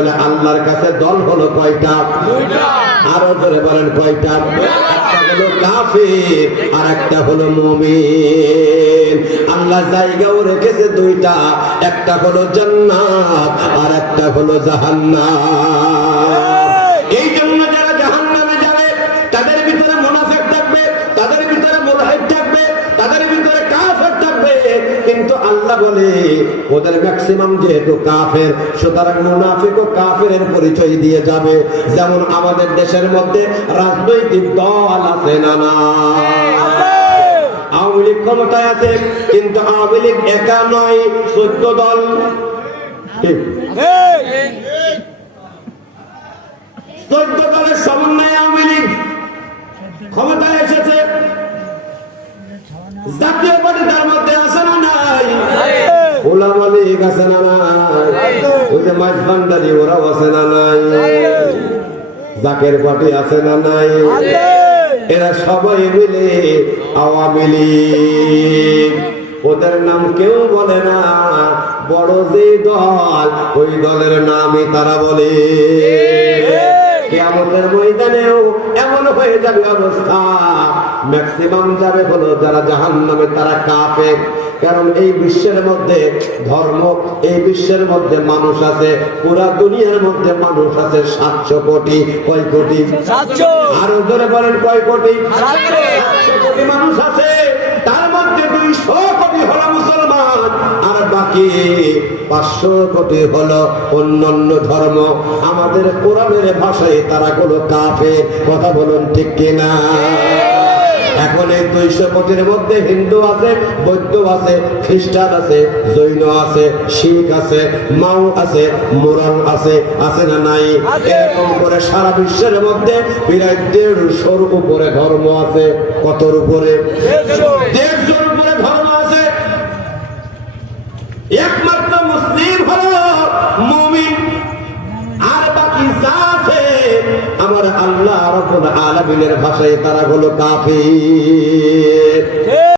তাহলে আল্লাহর কাছে দল হলো কয়টা? আরও ধরে বলেন কয়টা? একটা হলো কাফির আর একটা হলো মুমিন। আল্লাহ জায়গাও রেখেছে দুইটা একটা হলো জান্নাত আর একটা হলো জাহান্নাম। আল্লাহ বলে, ওদের ম্যাক্সিমাম যেহেতু কাফের, সুতরাং মুনাফিক ও কাফের পরিচয় দিয়ে যাবে। যেমন আমাদের দেশের মধ্যে রাজনৈতিক দল আছে না আওয়ামী লীগ ক্ষমতায় আছে, কিন্তু আওয়ামী লীগ একা নয় চোদ্দ দল। চোদ্দ দলের সমন্বয়ে আওয়ামী লীগ ক্ষমতায় এসেছে। জাতীয় পার্টি তার মধ্যে আছে ওলামা লীগ আছে না নাই? ওই যে মাছ ভান্ডারি ওরাও আছে না নাই? জাকের পার্টি আছে না নাই? এরা সবাই মিলে আওয়ামী লীগ। ওদের নাম কেউ বলে না। বড় যে দল ওই দলের নামই তারা বলে। কেয়ামতের ময়দানেও এমন হয়ে যাবে অবস্থা। ম্যাক্সিমাম যাবে হলো যারা জাহান নামে তারা কাপে কারণ এই বিশ্বের মধ্যে ধর্ম এই বিশ্বের মধ্যে মানুষ আছে পুরা দুনিয়ার মধ্যে মানুষ আছে সাতশো কোটি কয় কোটি? আরও ধরে বলেন কয় কোটি? সাতশো। কোটি মানুষ আছে তার মধ্যে দুইশো কোটি হলো মুসলমান আর বাকি পাঁচশো কোটি হলো অন্যান্য ধর্ম। আমাদের কোরআনের ভাষায় তারা কোনো কাফে কথা বলুন ঠিক কিনা? এখন এই দুইশো কোটির মধ্যে হিন্দু আছে বৌদ্ধ আছে খ্রিস্টান আছে জৈন আছে শিখ আছে মাও আছে মোরাল আছে আছে না নাই? এরকম করে সারা বিশ্বের মধ্যে প্রায় দেড়শোর উপরে ধর্ম আছে। কতর উপরে? দেড়শোর উপরে ধর্ম আছে। একমাত্র মুসলিম আল্লাহ রব্বুল আলামিনের ভাষায় তারা হলো কাফির।